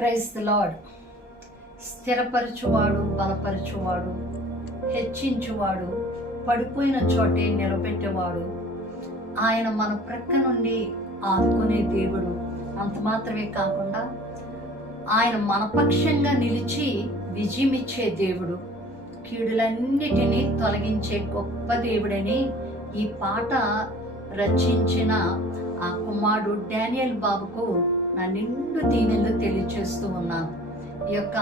Praise the Lord స్థిరపరచువాడు బలపరచువాడు హెచ్చించువాడు పడిపోయిన చోటే నిలబెట్టేవాడు. ఆయన మన ప్రక్క నుండి ఆదుకునే దేవుడు. అంత మాత్రమే కాకుండా ఆయన మనపక్షంగా నిలిచి నిలిచి విజయమిచ్చే దేవుడు. కీడులన్నిటినీ తొలగించే గొప్ప దేవుడని ఈ పాట రచించిన ఆ కుమారుడు డానియల్ బాబుకు నా నిండు దీవెనలు తెలియచేస్తూ ఉన్నాను. ఈ యొక్క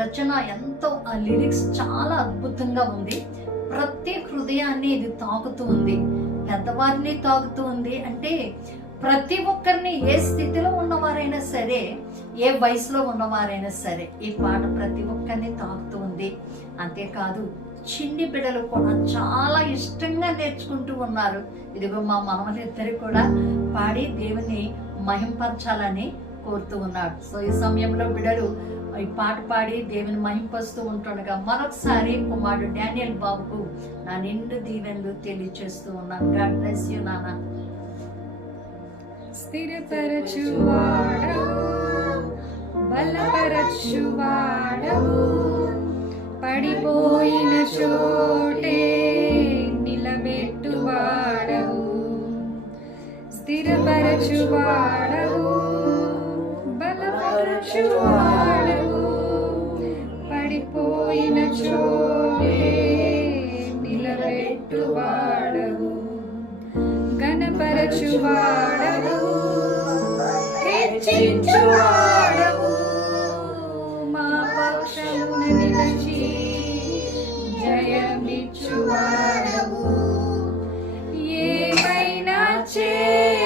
రచన ఎంతో ఆ లిరిక్స్ చాలా అద్భుతంగా ఉంది. ప్రతి హృదయాన్ని ఇది తాకుతూ ఉంది. పెద్దవారిని తాకుతూ ఉంది అంటే ప్రతి ఒక్కరిని ఏ స్థితిలో ఉన్నవారైనా సరే ఏ వయసులో ఉన్నవారైనా సరే ఈ పాట ప్రతి ఒక్కరిని తాకుతూ ఉంది. అంతేకాదు చిన్ని బిడ్డలు కూడా చాలా ఇష్టంగా నేర్చుకుంటూ ఉన్నారు. ఇదిగో మా మనమలిద్దరు కూడా పాడి దేవుని మహింపరచాలని కోరుతూ ఉన్నాడు సో ఈ సమయంలో బిడ్డలు ఈ పాట పాడి దేవుని మహింపరుస్తూ ఉంటుండగా మరొకసారి కుమారుడు డానియల్ బాబుకు నా నిండు దీవెనలు తెలియచేస్తూ ఉన్నాను. గాడ్ బ్లెస్ యూ నాన్న. స్థిరపరచువాడవు బలపరచువాడవు. పడిపోయిన చోటే నిలబెట్టువాడవు స్థిరపరచువాడవు బలపరచువాడవు పడిపోయిన చోటే నిలబెట్టువాడవు గణపరచువాడవు హెచ్చించువాడు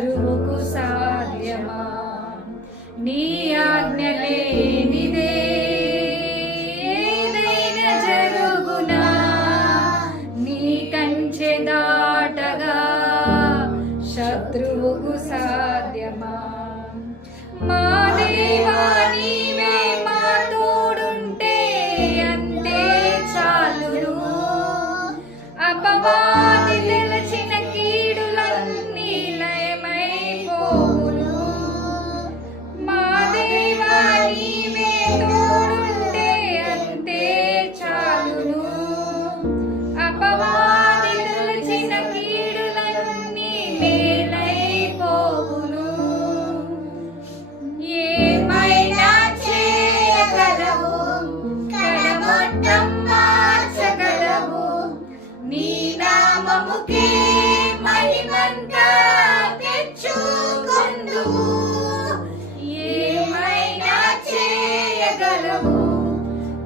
శత్రువుకు సాధ్యమా?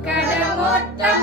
కడమొట్టం